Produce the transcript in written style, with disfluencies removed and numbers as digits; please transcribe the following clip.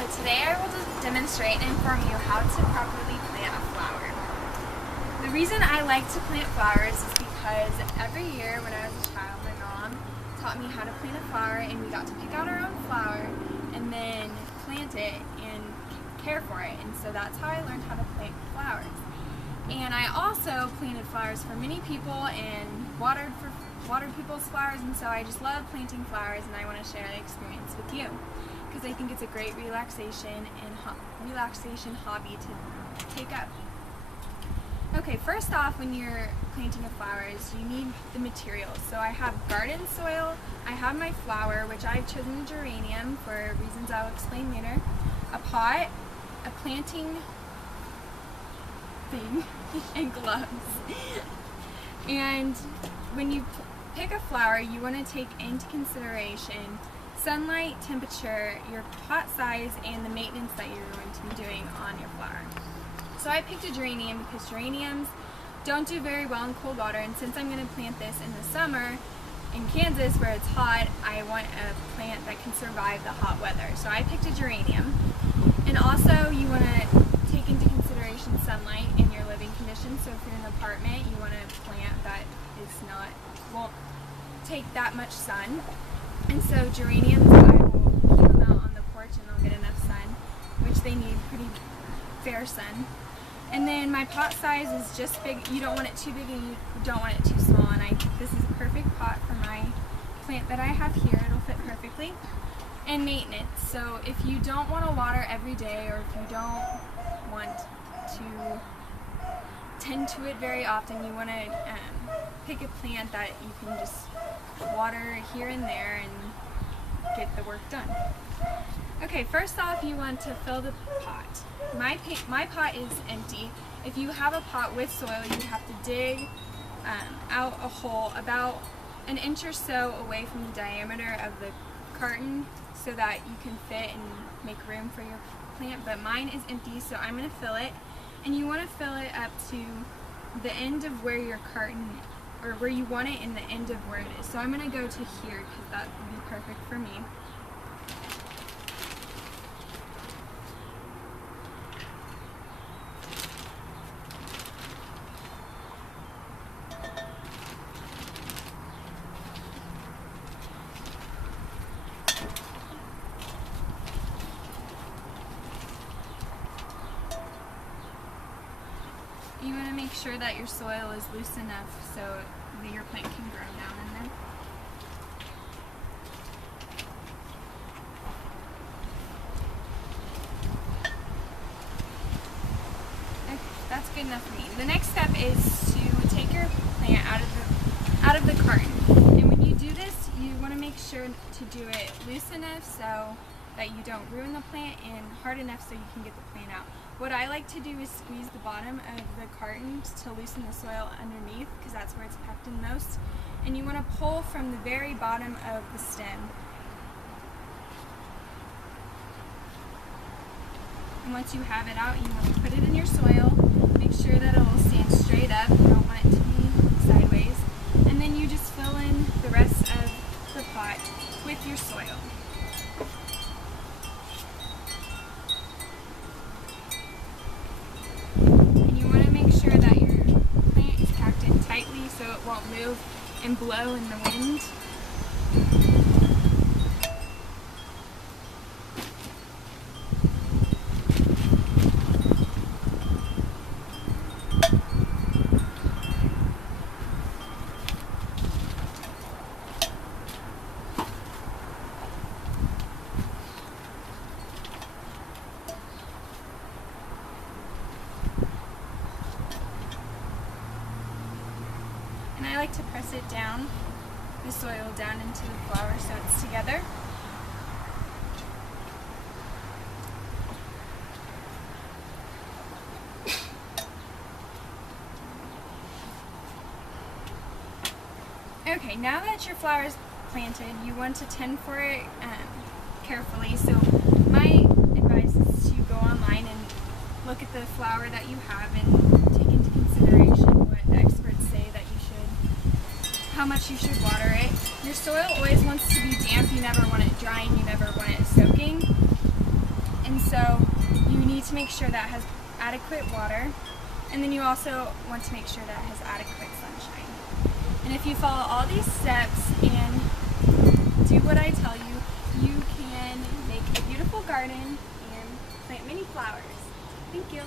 Today I will demonstrate and inform you how to properly plant a flower. The reason I like to plant flowers is because every year when I was a child, my mom taught me how to plant a flower, and we got to pick out our own flower and then plant it and care for it. And so that's how I learned how to plant flowers. And I also planted flowers for many people and watered people's flowers, and so I just love planting flowers, and I want to share the experience with you because I think it's a great relaxation hobby to take up. Okay, first off, when you're planting a flowers, you need the materials. So I have garden soil, I have my flower, which I've chosen geranium for reasons I'll explain later, a pot, a planting thing, and gloves. And when you pick a flower, you want to take into consideration sunlight, temperature, your pot size, and the maintenance that you're going to be doing on your flower. So I picked a geranium because geraniums don't do very well in cold water, and since I'm going to plant this in the summer in Kansas where it's hot, I want a plant that can survive the hot weather. So I picked a geranium. And also you want to take into consideration sunlight in your living conditions. So if you're in an apartment, you want a plant that won't take that much sun. And so geraniums, I will keep them out on the porch and they'll get enough sun, which they need pretty fair sun. And then my pot size is just big. You don't want it too big and you don't want it too small. And this is a perfect pot for my plant that I have here. It'll fit perfectly. And maintenance. So if you don't want to water every day, or if you don't want to tend to it very often, you want to pick a plant that you can just water here and there and get the work done. Okay, first off, you want to fill the pot. My pot is empty. If you have a pot with soil, you have to dig out a hole about an inch or so away from the diameter of the carton so that you can fit and make room for your plant, but mine is empty, so I'm going to fill it. And you want to fill it up to the end of where your carton, or where you want it in the end of where it is. So I'm going to go to here because that would be perfect for me. You want to make sure that your soil is loose enough so that your plant can grow down in there. Okay, that's good enough for me. The next step is to take your plant out of the carton. And when you do this, you want to make sure to do it loose enough so that you don't ruin the plant, and hard enough so you can get the plant out. What I like to do is squeeze the bottom of the carton to loosen the soil underneath, because that's where it's packed in most. And you want to pull from the very bottom of the stem. And once you have it out, you want to put it in your soil. Make sure that it will stand straight up. You don't want it to be sideways. And then you just fill in the rest of the pot with your soil. So it won't move and blow in the wind. And I like to press it down, the soil down into the flower so it's together. Okay, now that your flower is planted, you want to tend for it carefully. So my advice is to go online and look at the flower that you have and take into consideration what the experts say that you should, how much you should water it. Your soil always wants to be damp. You never want it dry and you never want it soaking. And So you need to make sure that has adequate water, and then you also want to make sure that it has adequate sunshine. And if you follow all these steps and do what I tell you, you can make a beautiful garden and plant many flowers. Thank you.